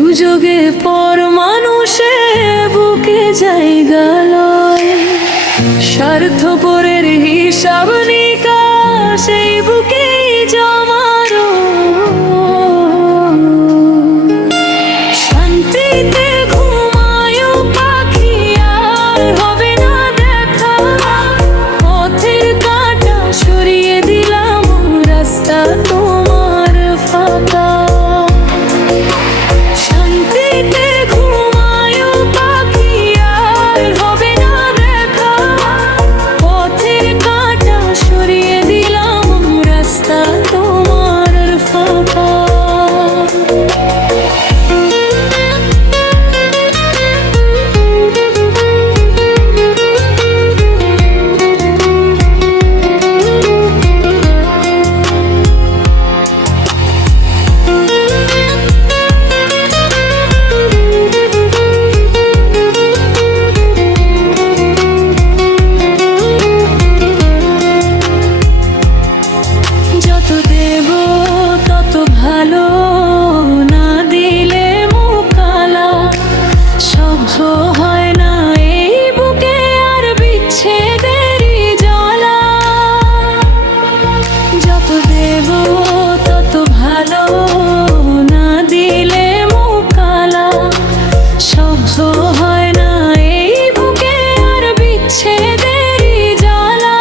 সুযোগে পর মানুষে বুকে জায়গা লয়, স্বার্থপরের হিসাব নিকাশ এই বুকেই জমারো। শান্তিতে ঘুমায় পাখি, আর হবে না দেখা, পথের কাঁটা সরিয়ে দিলাম, রাস্তা তোমার ফাঁকা। শান্তিতে ঘুমায় পাখি, আর হবে না দেখা, পথের কাঁটা সরিয়ে দিলাম, রাস্তা তোমার ফাঁকা। যত দেব তত ভালো, না দিলে মোকালা, সহ্য হয় না এই বুকে আর বিচ্ছেদেরই জ্বালা। যত দেব তত ভালো, না দিলে মোকালা, সহ্য হয় না এই বুকে আর বিচ্ছেদেরই জ্বালা।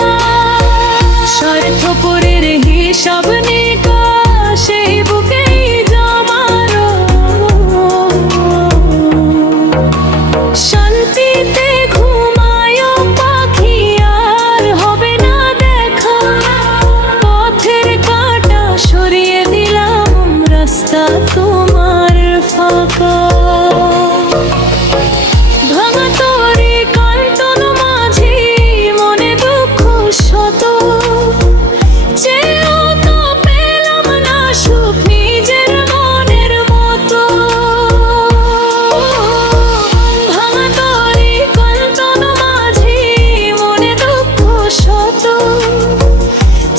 স্বার্থপরের হিসাব নিকাশ এই বুকেই জমারো। শান্তিতে ঘুমায় পাখি, আর হবে না দেখা, পথের কাঁটা সরিয়ে দিলাম, রাস্তা তোমার ফাঁকা। ভাঙা তরি কার্টন মাঝি, মনে দুঃখ শত, চেয়েও তো পেলাম না সুখ নিজের মনের মতো। ভাঙা তরি কার্টন মাঝি, মনে দুঃখ শত,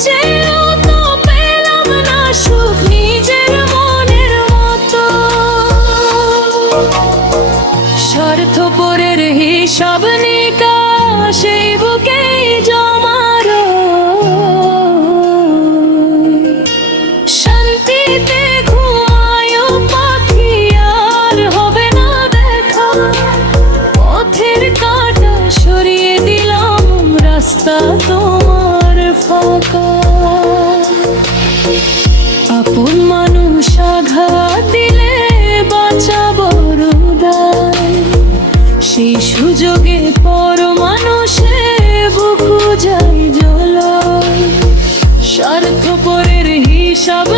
চেয়েও তো পেলাম না সুখ নিজের মনের মতো। স্বার্থপরের হিসাব নিকাশ এই বুকেই জমারো। শান্তিতে ঘুমায় পাখি, আর হবে না দেখা, পথের কাঁটা সরিয়ে দিলাম, রাস্তা তোমার ফাঁকা। আপন মানুষ আঘাত দিলে বাঁচা বড় দায়, সেই সুযোগে পর মানুষে বুকু যায় জ্বলায়। স্বার্থপরের হিসাব